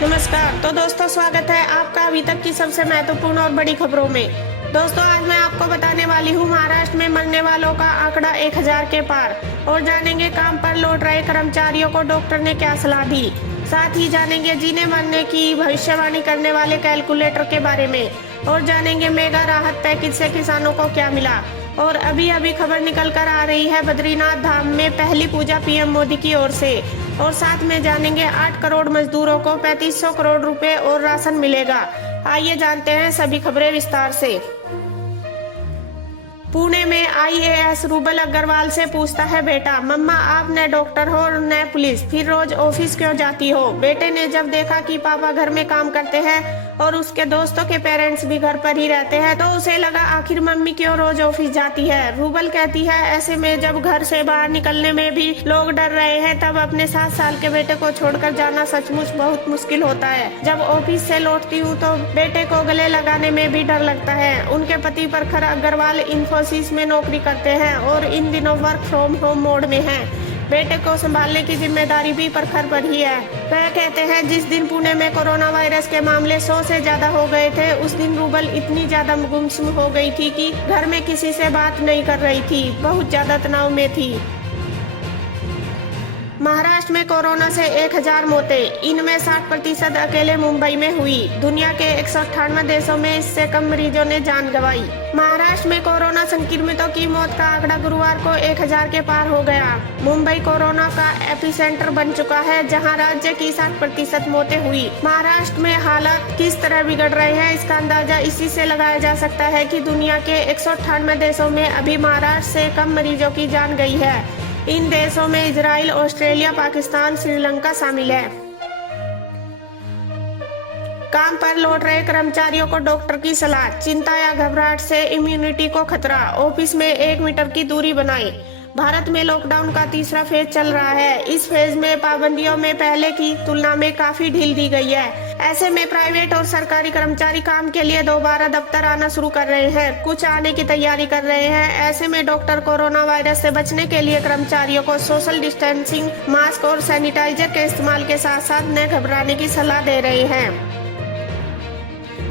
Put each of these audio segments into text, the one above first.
नमस्कार। तो दोस्तों, स्वागत है आपका अभी तक की सबसे महत्वपूर्ण और बड़ी खबरों में। दोस्तों, आज मैं आपको बताने वाली हूँ महाराष्ट्र में मरने वालों का आंकड़ा 1000 के पार, और जानेंगे काम पर लौट रहे कर्मचारियों को डॉक्टर ने क्या सलाह दी। साथ ही जानेंगे जीने मरने की भविष्यवाणी करने वाले कैलकुलेटर के बारे में, और जानेंगे मेगा राहत पैकेज से किसानों को क्या मिला। और अभी अभी खबर निकल कर आ रही है, बद्रीनाथ धाम में पहली पूजा पीएम मोदी की ओर से। और साथ में जानेंगे 8 करोड़ मजदूरों को 3500 करोड़ रुपए और राशन मिलेगा। आइए जानते हैं सभी खबरें विस्तार से। पुणे में आईएएस रूबल अग्रवाल से पूछता है बेटा, मम्मा आप न डॉक्टर हो और न पुलिस, फिर रोज ऑफिस क्यों जाती हो। बेटे ने जब देखा कि पापा घर में काम करते हैं और उसके दोस्तों के पेरेंट्स भी घर पर ही रहते हैं, तो उसे लगा आखिर मम्मी क्यों रोज ऑफिस जाती है। रूबल कहती है, ऐसे में जब घर से बाहर निकलने में भी लोग डर रहे हैं, तब अपने 7 साल के बेटे को छोड़कर जाना सचमुच बहुत मुश्किल होता है। जब ऑफिस से लौटती हूँ तो बेटे को गले लगाने में भी डर लगता है। उनके पति प्रखर अग्रवाल इंफोसिस में नौकरी करते हैं और इन दिनों वर्क फ्रॉम होम मोड में हैं। बेटे को संभालने की जिम्मेदारी भी प्रखर पर ही है। वह कहते हैं, जिस दिन पुणे में कोरोना वायरस के मामले 100 से ज्यादा हो गए थे, उस दिन रूबल इतनी ज्यादा गुमसुम हो गई थी कि घर में किसी से बात नहीं कर रही थी, बहुत ज्यादा तनाव में थी। महाराष्ट्र में कोरोना से 1000 मौतें, इनमें 60% अकेले मुंबई में हुई। दुनिया के 198 देशों में इससे कम मरीजों ने जान गंवाई। महाराष्ट्र में कोरोना संक्रमितों की मौत का आंकड़ा गुरुवार को 1000 के पार हो गया। मुंबई कोरोना का एपिसेंटर बन चुका है, जहां राज्य की 60% मौतें हुई। महाराष्ट्र में हालात किस तरह बिगड़ रहे हैं, इसका अंदाजा इसी से लगाया जा सकता है कि दुनिया के 198 देशों में अभी महाराष्ट्र से कम मरीजों की जान गई है। इन देशों में इजराइल, ऑस्ट्रेलिया, पाकिस्तान, श्रीलंका शामिल है। काम पर लौट रहे कर्मचारियों को डॉक्टर की सलाह, चिंता या घबराहट से इम्यूनिटी को खतरा, ऑफिस में 1 मीटर की दूरी बनाएं। भारत में लॉकडाउन का तीसरा फेज चल रहा है। इस फेज में पाबंदियों में पहले की तुलना में काफी ढील दी गई है। ऐसे में प्राइवेट और सरकारी कर्मचारी काम के लिए दोबारा दफ्तर आना शुरू कर रहे हैं, कुछ आने की तैयारी कर रहे हैं। ऐसे में डॉक्टर कोरोना वायरस से बचने के लिए कर्मचारियों को सोशल डिस्टेंसिंग, मास्क और सैनिटाइजर के इस्तेमाल के साथ साथ न घबराने की सलाह दे रहे हैं।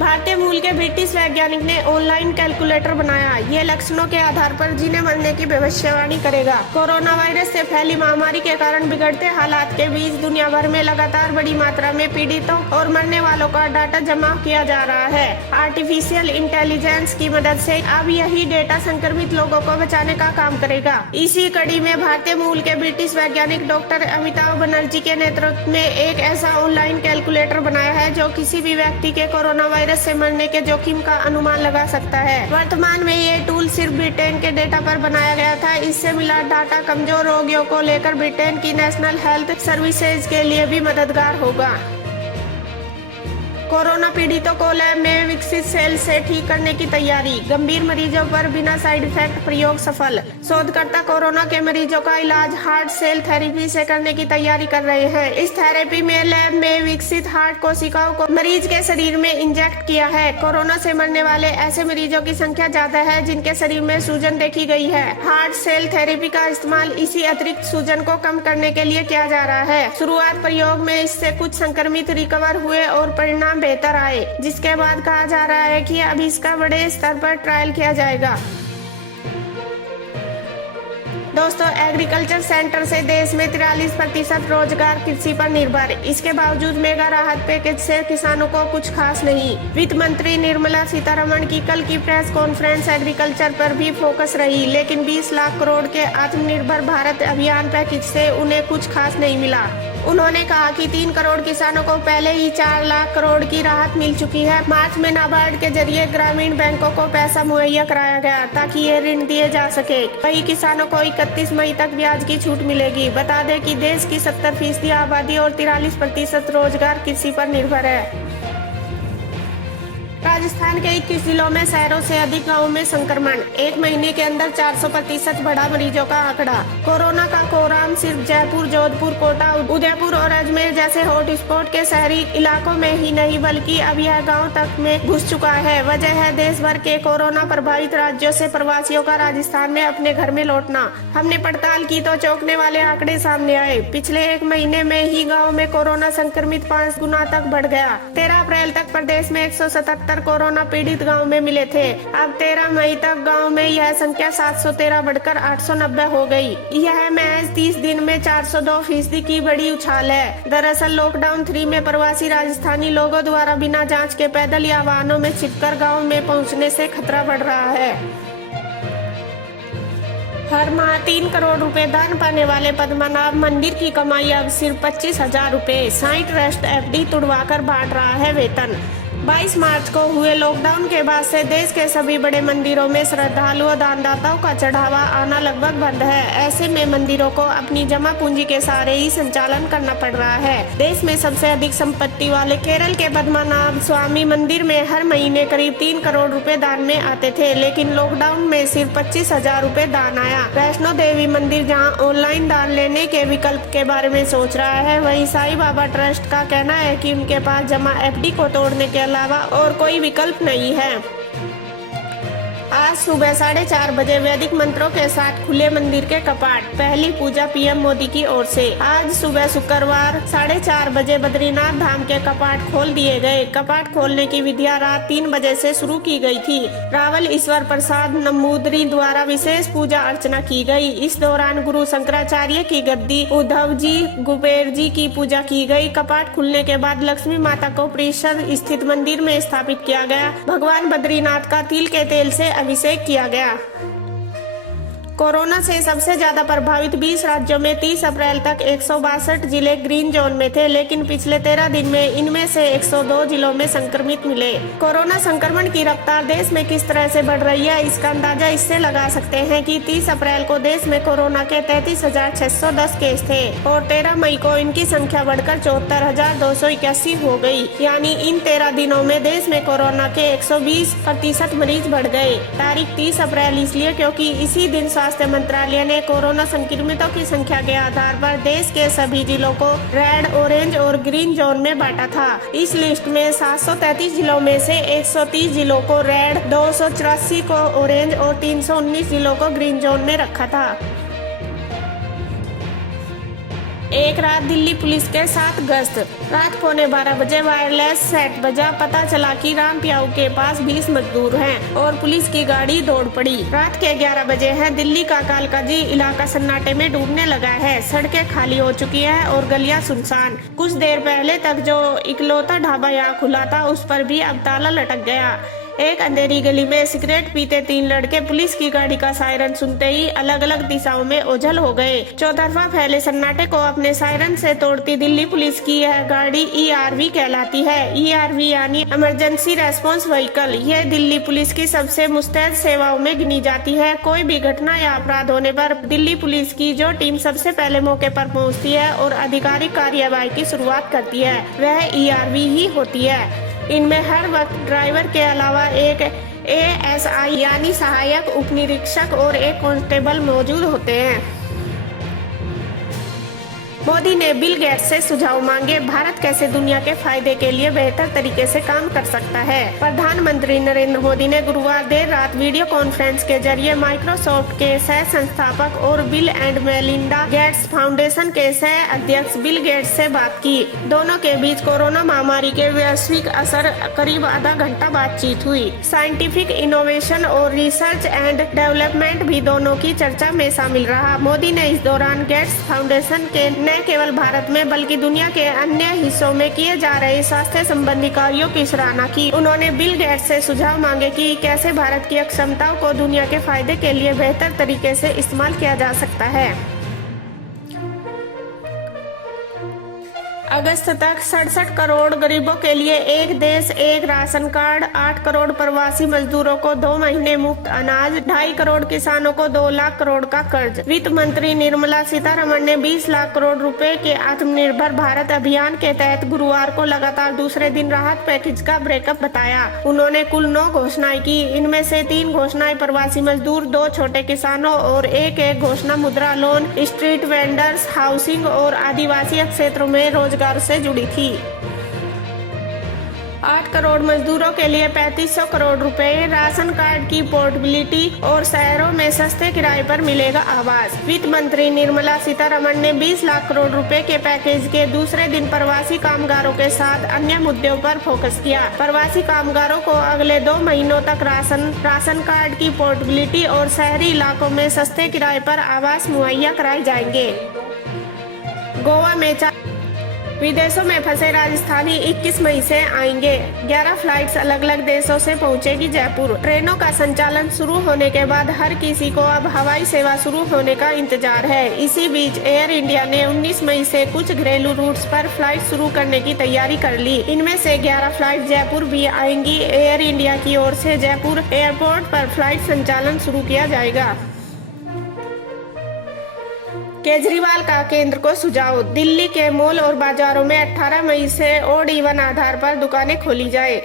भारतीय मूल के ब्रिटिश वैज्ञानिक ने ऑनलाइन कैलकुलेटर बनाया। ये लक्षणों के आधार पर जीने मरने की भविष्यवाणी करेगा। कोरोना वायरस से फैली महामारी के कारण बिगड़ते हालात के बीच दुनिया भर में लगातार बड़ी मात्रा में पीड़ितों और मरने वालों का डाटा जमा किया जा रहा है। आर्टिफिशियल इंटेलिजेंस की मदद से अब यही डेटा संक्रमित लोगों को बचाने का काम करेगा। इसी कड़ी में भारतीय मूल के ब्रिटिश वैज्ञानिक डॉक्टर अमिताभ बनर्जी के नेतृत्व में एक ऐसा ऑनलाइन कैलकुलेटर बनाया है जो किसी भी व्यक्ति के कोरोना वायरस से मरने के जोखिम का अनुमान लगा सकता है। वर्तमान में ये टूल सिर्फ ब्रिटेन के डेटा पर बनाया गया था। इससे मिला डाटा कमजोर रोगियों को लेकर ब्रिटेन की नेशनल हेल्थ सर्विसेज के लिए भी मददगार होगा। कोरोना पीड़ितों को लैब में विकसित सेल से ठीक करने की तैयारी, गंभीर मरीजों पर बिना साइड इफेक्ट प्रयोग सफल। शोधकर्ता कोरोना के मरीजों का इलाज हार्ट सेल थेरेपी से करने की तैयारी कर रहे हैं। इस थेरेपी में लैब में विकसित हार्ट कोशिकाओं को मरीज के शरीर में इंजेक्ट किया है। कोरोना से मरने वाले ऐसे मरीजों की संख्या ज्यादा है जिनके शरीर में सूजन देखी गई है। हार्ट सेल थेरेपी का इस्तेमाल इसी अतिरिक्त सूजन को कम करने के लिए किया जा रहा है। शुरुआत प्रयोग में इससे कुछ संक्रमित रिकवर हुए और परिणाम बेहतर आए, जिसके बाद कहा जा रहा है कि अब इसका बड़े स्तर पर ट्रायल किया जाएगा। दोस्तों, एग्रीकल्चर सेंटर से देश में 43% रोजगार कृषि पर निर्भर। इसके बावजूद मेगा राहत पैकेज से किसानों को कुछ खास नहीं। वित्त मंत्री निर्मला सीतारमण की कल की प्रेस कॉन्फ्रेंस एग्रीकल्चर पर भी फोकस रही, लेकिन 20 लाख करोड़ के आत्मनिर्भर भारत अभियान पैकेज से उन्हें कुछ खास नहीं मिला। उन्होंने कहा कि 3 करोड़ किसानों को पहले ही 4 लाख करोड़ की राहत मिल चुकी है। मार्च में नाबार्ड के जरिए ग्रामीण बैंकों को पैसा मुहैया कराया गया ताकि ये ऋण दिए जा सके। वही किसानों को 31 मई तक ब्याज की छूट मिलेगी। बता दें कि देश की 70% आबादी और 43% रोजगार कृषि पर निर्भर है। राजस्थान के 21 जिलों में शहरों से अधिक गांवों में संक्रमण, एक महीने के अंदर 400% बढ़ा मरीजों का आंकड़ा। कोरोना का कोराम सिर्फ जयपुर, जोधपुर, कोटा, उदयपुर और अजमेर जैसे हॉटस्पॉट के शहरी इलाकों में ही नहीं बल्कि अब यह गांव तक में घुस चुका है। वजह है देश भर के कोरोना प्रभावित राज्यों से प्रवासियों का राजस्थान में अपने घर में लौटना। हमने पड़ताल की तो चौंकने वाले आंकड़े सामने आए। पिछले एक महीने में ही गाँव में कोरोना संक्रमित 5 गुना तक बढ़ गया। 13 अप्रैल तक प्रदेश में 177 कोरोना पीड़ित गांव में मिले थे। अब 13 मई तक गांव में यह संख्या 713 बढ़कर 890 हो गई। यह महज 30 दिन में 402% की बड़ी उछाल है। दरअसल लॉकडाउन 3 में प्रवासी राजस्थानी लोगों द्वारा बिना जांच के पैदल या वाहनों में छिपकर गांव में पहुंचने से खतरा बढ़ रहा है। हर माह 3 करोड़ रुपए दान पाने वाले पद्मनाभ मंदिर की कमाई अब सिर्फ 25,000 रुपए। 60 ट्रस्ट एफडी तुड़वाकर बांट रहा है वेतन। 22 मार्च को हुए लॉकडाउन के बाद से देश के सभी बड़े मंदिरों में श्रद्धालु और दानदाताओं का चढ़ावा आना लगभग बंद है। ऐसे में मंदिरों को अपनी जमा पूंजी के सहारे ही संचालन करना पड़ रहा है। देश में सबसे अधिक संपत्ति वाले केरल के पद्मनाभ स्वामी मंदिर में हर महीने करीब 3 करोड़ रुपए दान में आते थे, लेकिन लॉकडाउन में सिर्फ 25,000 रुपए दान आया। वैष्णो देवी मंदिर जहां ऑनलाइन दान लेने के विकल्प के बारे में सोच रहा है, वहीं साईं बाबा ट्रस्ट का कहना है कि उनके पास जमा एफडी को तोड़ने के अलावा और कोई विकल्प नहीं है। आज सुबह 4:30 बजे वैदिक मंत्रों के साथ खुले मंदिर के कपाट। पहली पूजा पीएम मोदी की ओर से। आज सुबह शुक्रवार 4:30 बजे बद्रीनाथ धाम के कपाट खोल दिए गए। कपाट खोलने की विधियां रात 3 बजे से शुरू की गई थी। रावल ईश्वर प्रसाद नंबूदरी द्वारा विशेष पूजा अर्चना की गई। इस दौरान गुरु शंकराचार्य की गद्दी, उद्धव जी, कुबेर जी की पूजा की गई। कपाट खुलने के बाद लक्ष्मी माता को परिसर स्थित मंदिर में स्थापित किया गया। भगवान बद्रीनाथ का तिल के तेल से अभिषेक किया गया। कोरोना से सबसे ज्यादा प्रभावित 20 राज्यों में 30 अप्रैल तक 162 जिले ग्रीन जोन में थे, लेकिन पिछले 13 दिन में इनमें से 102 जिलों में संक्रमित मिले। कोरोना संक्रमण की रफ्तार देश में किस तरह से बढ़ रही है, इसका अंदाजा इससे लगा सकते हैं कि 30 अप्रैल को देश में कोरोना के 33,610 केस थे और 13 मई को इनकी संख्या बढ़कर 74,281 हो गई। यानी इन 13 दिनों में देश में कोरोना के 120% मरीज बढ़ गए। तारीख 30 अप्रैल इसलिए क्योंकि इसी दिन स्वास्थ्य मंत्रालय ने कोरोना संक्रमितों की संख्या के आधार पर देश के सभी जिलों को रेड, ऑरेंज और ग्रीन जोन में बांटा था। इस लिस्ट में 733 जिलों में से 130 जिलों को रेड, 284 को ऑरेंज और 319 जिलों को ग्रीन जोन में रखा था। एक रात दिल्ली पुलिस के साथ गश्त। रात 11:15 बजे वायरलेस सेट बजा। पता चला कि राम प्याऊ के पास 20 मजदूर हैं और पुलिस की गाड़ी दौड़ पड़ी। रात के 11 बजे है। दिल्ली का कालकाजी इलाका सन्नाटे में डूबने लगा है। सड़कें खाली हो चुकी है और गलियां सुनसान। कुछ देर पहले तक जो इकलौता ढाबा यहाँ खुला था उस पर भी अब ताला लटक गया। एक अंधेरी गली में सिगरेट पीते 3 लड़के पुलिस की गाड़ी का सायरन सुनते ही अलग अलग दिशाओं में ओझल हो गए। चौतरफा फैले सन्नाटे को अपने सायरन से तोड़ती दिल्ली पुलिस की यह गाड़ी ERV कहलाती है। ERV यानी इमरजेंसी रेस्पॉन्स व्हीकल। यह दिल्ली पुलिस की सबसे मुस्तैद सेवाओं में गिनी जाती है। कोई भी घटना या अपराध होने पर दिल्ली पुलिस की जो टीम सबसे पहले मौके पर पहुंचती है और आधिकारिक कार्यवाही की शुरुआत करती है वह ERV ही होती है। इनमें हर वक्त ड्राइवर के अलावा एक ASI यानी सहायक उप निरीक्षक और एक कांस्टेबल मौजूद होते हैं। मोदी ने बिल गेट्स से सुझाव मांगे। भारत कैसे दुनिया के फायदे के लिए बेहतर तरीके से काम कर सकता है। प्रधानमंत्री नरेंद्र मोदी ने गुरुवार देर रात वीडियो कॉन्फ्रेंस के जरिए माइक्रोसॉफ्ट के सह संस्थापक और bill and Melinda Gates foundation के सह अध्यक्ष बिल गेट्स से बात की। दोनों के बीच कोरोना महामारी के वैश्विक असर करीब आधा घंटा बातचीत हुई। साइंटिफिक इनोवेशन और रिसर्च एंड डेवलपमेंट भी दोनों की चर्चा में शामिल रहा। मोदी ने इस दौरान गेट्स फाउंडेशन के न केवल भारत में बल्कि दुनिया के अन्य हिस्सों में किए जा रहे स्वास्थ्य संबंधी कार्यों की सराहना की। उन्होंने बिल गेट्स से सुझाव मांगे कि कैसे भारत की क्षमताओं को दुनिया के फायदे के लिए बेहतर तरीके से इस्तेमाल किया जा सकता है। अगस्त तक 67 करोड़ गरीबों के लिए एक देश एक राशन कार्ड, 8 करोड़ प्रवासी मजदूरों को 2 महीने मुफ्त अनाज, 2.5 करोड़ किसानों को 2 लाख करोड़ का कर्ज। वित्त मंत्री निर्मला सीतारमण ने 20 लाख करोड़ रुपए के आत्मनिर्भर भारत अभियान के तहत गुरुवार को लगातार दूसरे दिन राहत पैकेज का ब्रेकअप बताया। उन्होंने कुल 9 घोषणाएं की। इनमें से 3 घोषणाएं प्रवासी मजदूर, 2 छोटे किसानों और एक घोषणा मुद्रा लोन, स्ट्रीट वेंडर्स, हाउसिंग और आदिवासी क्षेत्रों में रोजगार से जुड़ी थी। 8 करोड़ मजदूरों के लिए 3500 करोड़ रुपए, राशन कार्ड की पोर्टेबिलिटी और शहरों में सस्ते किराए पर मिलेगा आवास। वित्त मंत्री निर्मला सीतारमण ने 20 लाख करोड़ रुपए के पैकेज के दूसरे दिन प्रवासी कामगारों के साथ अन्य मुद्दों पर फोकस किया। प्रवासी कामगारों को अगले 2 महीनों तक राशन कार्ड की पोर्टेबिलिटी और शहरी इलाकों में सस्ते किराए पर आवास मुहैया कराए जाएंगे। गोवा में विदेशों में फंसे राजस्थानी 21 मई से आएंगे। 11 फ्लाइट्स अलग अलग देशों से पहुंचेगी जयपुर। ट्रेनों का संचालन शुरू होने के बाद हर किसी को अब हवाई सेवा शुरू होने का इंतजार है। इसी बीच एयर इंडिया ने 19 मई से कुछ घरेलू रूट्स पर फ्लाइट शुरू करने की तैयारी कर ली। इनमें से 11 फ्लाइट जयपुर भी आएंगी। एयर इंडिया की ओर से जयपुर एयरपोर्ट पर फ्लाइट संचालन शुरू किया जाएगा। केजरीवाल का केंद्र को सुझाव, दिल्ली के मॉल और बाजारों में 18 मई से ऑड इवन आधार पर दुकानें खोली जाए।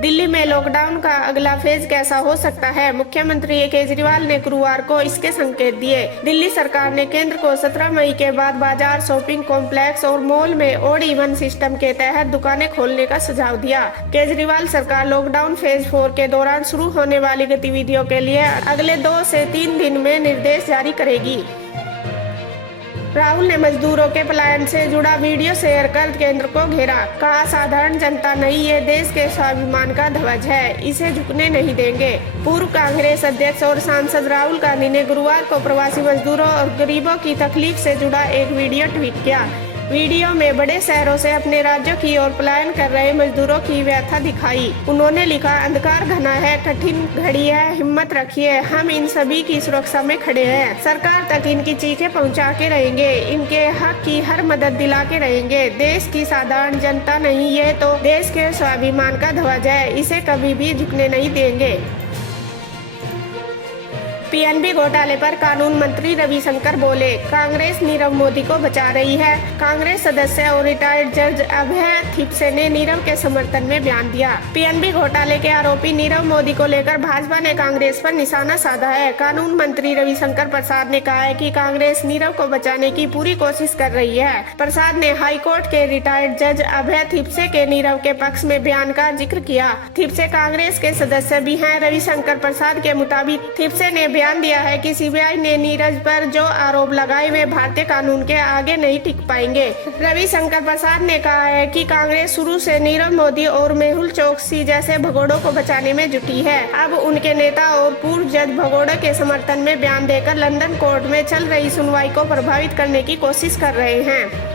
दिल्ली में लॉकडाउन का अगला फेज कैसा हो सकता है, मुख्यमंत्री केजरीवाल ने गुरुवार को इसके संकेत दिए। दिल्ली सरकार ने केंद्र को 17 मई के बाद बाजार, शॉपिंग कॉम्प्लेक्स और मॉल में ऑड इवन सिस्टम के तहत दुकानें खोलने का सुझाव दिया। केजरीवाल सरकार लॉकडाउन फेज 4 के दौरान शुरू होने वाली गतिविधियों के लिए अगले 2 से 3 दिन में निर्देश जारी करेगी। राहुल ने मजदूरों के पलायन से जुड़ा वीडियो शेयर कर केंद्र को घेरा। कहा, साधारण जनता नहीं, ये देश के स्वाभिमान का ध्वज है, इसे झुकने नहीं देंगे। पूर्व कांग्रेस अध्यक्ष और सांसद राहुल गांधी ने गुरुवार को प्रवासी मजदूरों और गरीबों की तकलीफ से जुड़ा एक वीडियो ट्वीट किया। वीडियो में बड़े शहरों से अपने राज्यों की ओर पलायन कर रहे मजदूरों की व्यथा दिखाई। उन्होंने लिखा, अंधकार घना है, कठिन घड़ी है, हिम्मत रखिए, हम इन सभी की सुरक्षा में खड़े हैं। सरकार तक इनकी चीखें पहुंचा के रहेंगे, इनके हक की हर मदद दिला के रहेंगे। देश की साधारण जनता नहीं, ये तो देश के स्वाभिमान का ध्वज है, इसे कभी भी झुकने नहीं देंगे। पीएनबी घोटाले पर कानून मंत्री रविशंकर बोले, कांग्रेस नीरव मोदी को बचा रही है। कांग्रेस सदस्य और रिटायर्ड जज अभय थिपसे ने नीरव के समर्थन में बयान दिया। पीएनबी घोटाले के आरोपी नीरव मोदी को लेकर भाजपा ने कांग्रेस पर निशाना साधा है। कानून मंत्री रविशंकर प्रसाद ने कहा है कि कांग्रेस नीरव को बचाने की पूरी कोशिश कर रही है। प्रसाद ने हाईकोर्ट के रिटायर्ड जज अभय थिपसे के नीरव के पक्ष में बयान का जिक्र किया। थिपसे कांग्रेस के सदस्य भी हैं। रविशंकर प्रसाद के मुताबिक थिपसे ने बयान दिया है कि सीबीआई ने नीरज पर जो आरोप लगाए वे भारतीय कानून के आगे नहीं टिक पाएंगे। रविशंकर प्रसाद ने कहा है कि कांग्रेस शुरू से नीरव मोदी और मेहुल चोकसी जैसे भगोड़ों को बचाने में जुटी है। अब उनके नेता और पूर्व जज भगोड़े के समर्थन में बयान देकर लंदन कोर्ट में चल रही सुनवाई को प्रभावित करने की कोशिश कर रहे हैं।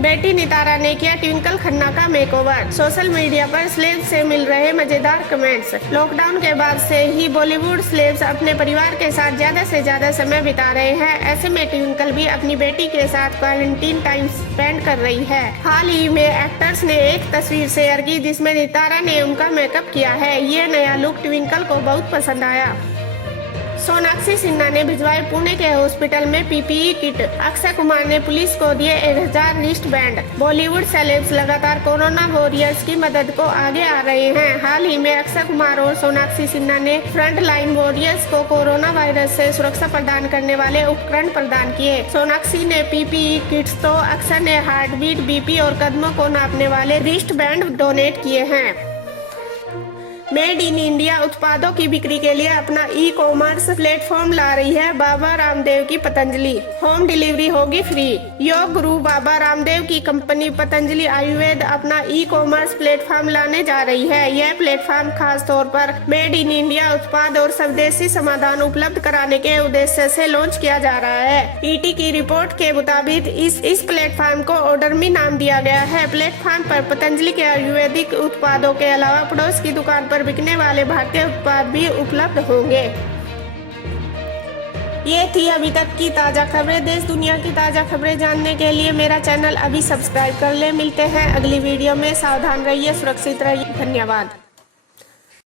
बेटी नितारा ने किया ट्विंकल खन्ना का मेकओवर। सोशल मीडिया पर स्लेब से मिल रहे मजेदार कमेंट्स। लॉकडाउन के बाद से ही बॉलीवुड स्लेब्स अपने परिवार के साथ ज्यादा से ज्यादा समय बिता रहे हैं। ऐसे में ट्विंकल भी अपनी बेटी के साथ क्वारंटीन टाइम स्पेंड कर रही है। हाल ही में एक्टर्स ने एक तस्वीर शेयर की जिसमें नितारा ने उनका मेकअप किया है। ये नया लुक ट्विंकल को बहुत पसंद आया। सोनाक्षी सिन्हा ने भिजवाए पुणे के हॉस्पिटल में पीपीई किट। अक्षय कुमार ने पुलिस को दिए 1000 रिस्ट बैंड। बॉलीवुड सेलेब्स लगातार कोरोना वॉरियर्स की मदद को आगे आ रहे हैं। हाल ही में अक्षय कुमार और सोनाक्षी सिन्हा ने फ्रंट लाइन वॉरियर्स को कोरोना वायरस से सुरक्षा प्रदान करने वाले उपकरण प्रदान किए। सोनाक्षी ने पीपीई किट्स तो अक्षय ने हार्ट बीट, बीपी और कदमों को नापने वाले रिस्ट बैंड डोनेट किए हैं। मेड इन इंडिया उत्पादों की बिक्री के लिए अपना ई-कॉमर्स प्लेटफॉर्म ला रही है बाबा रामदेव की पतंजलि। होम डिलीवरी होगी फ्री। योग गुरु बाबा रामदेव की कंपनी पतंजलि आयुर्वेद अपना ई-कॉमर्स प्लेटफॉर्म लाने जा रही है। यह प्लेटफॉर्म खास तौर पर मेड इन इंडिया उत्पाद और स्वदेशी समाधान उपलब्ध कराने के उद्देश्य से लॉन्च किया जा रहा है। ईटी की रिपोर्ट के मुताबिक इस प्लेटफॉर्म को ऑर्डरमी नाम दिया गया है। प्लेटफॉर्म पर पतंजलि के आयुर्वेदिक उत्पादों के अलावा पड़ोस की दुकान पर बिकने वाले भारतीय उत्पाद भी उपलब्ध होंगे। ये थी अभी तक की ताज़ा खबरें। देश दुनिया की ताज़ा खबरें जानने के लिए मेरा चैनल अभी सब्सक्राइब कर ले। मिलते हैं अगली वीडियो में। सावधान रहिए, सुरक्षित रहिए। धन्यवाद।